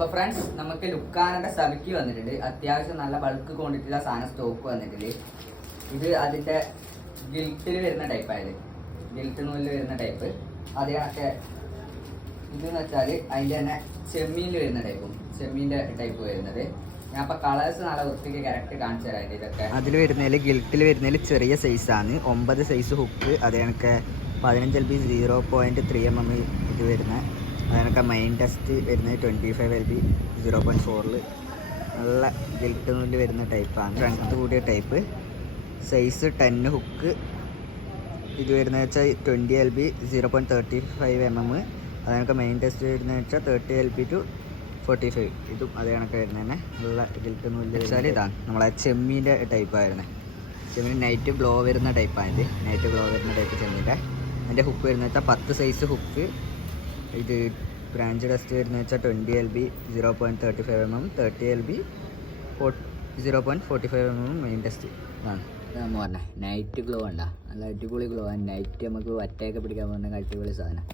അപ്പോൾ ഫ്രണ്ട്സ് നമുക്ക് ലുക്കാനൻ്റെ സബിക്ക് വന്നിട്ടുണ്ട്. അത്യാവശ്യം നല്ല ബൾക്ക് ക്വാണ്ടിറ്റിയിലുള്ള സാധനം സ്റ്റോക്ക് വന്നിട്ടുണ്ട്. ഇത് അതിൻ്റെ ഗിൽറ്റിൽ വരുന്ന ടൈപ്പായത്, ഗിൽറ്റ് നൂലിൽ വരുന്ന ടൈപ്പ്. അതേ കണക്കെ ഇതെന്ന് വെച്ചാൽ അതിൻ്റെ തന്നെ ചെമ്മീനിൽ വരുന്ന ടൈപ്പും, ചെമ്മീൻ്റെ ടൈപ്പ് വരുന്നത്. ഞാൻ അപ്പോൾ കളേഴ്സ് നല്ല വൃത്തിക്ക് കറക്റ്റ് കാണിച്ചു തരാം. ഇതൊക്കെ അതിൽ വരുന്നതിൽ ഗിൽറ്റിൽ വരുന്നതിൽ ചെറിയ സൈസാണ്, 9 സൈസ് ഹുക്ക്. അത് കണക്ക് 15 LB 0.3 mm ഇത് വരുന്നത്. അതിനൊക്കെ മെയിൻ ടെസ്റ്റ് വരുന്നത് 25 LB 0.4 നല്ല ഗിൽറ്റ് നൂല് വരുന്ന ടൈപ്പാണ്, സ്ട്രെങ്ത് കൂടിയ ടൈപ്പ്. Size 10 hook. ഇത് വരുന്നത് വെച്ചാൽ 20 LB 0.35 mm. അതിനൊക്കെ മെയിൻ ടെസ്റ്റ് വരുന്നത് വെച്ചാൽ 30 LB to 45. ഇതും അതേ കണക്ക് വരുന്നത് തന്നെ നല്ല ഗിൽറ്റ് നൂല് വെച്ചാൽ ഇതാണ് നമ്മളെ ചെമ്മീൻ്റെ ടൈപ്പായിരുന്നത്. ചെമ്മീൻ നൈറ്റ് ഗ്ലോ വരുന്ന ടൈപ്പാണ്. ഇത് നൈറ്റ് ഗ്ലോ വരുന്ന ടൈപ്പ് ചെമ്മീൻ്റെ. അതിൻ്റെ ഹുക്ക് വരുന്നത് വെച്ചാൽ 10 സൈസ് ഹുക്ക്. ഇത് ബ്രാഞ്ച് ടെസ്റ്റ് വരുന്നത് വെച്ചാൽ 20 LB 0.35 mm, 30 LB 0.45 mm main test ഇതാണ്. നമ്മൾ പറഞ്ഞത് നൈറ്റ് ഗ്ലോ ഉണ്ടോ, നല്ല അടിപൊളി ഗ്ലോ ആണ്. നൈറ്റ് നമുക്ക് വറ്റയൊക്കെ പിടിക്കാൻ പോകുന്ന അടിപൊളി സാധനം.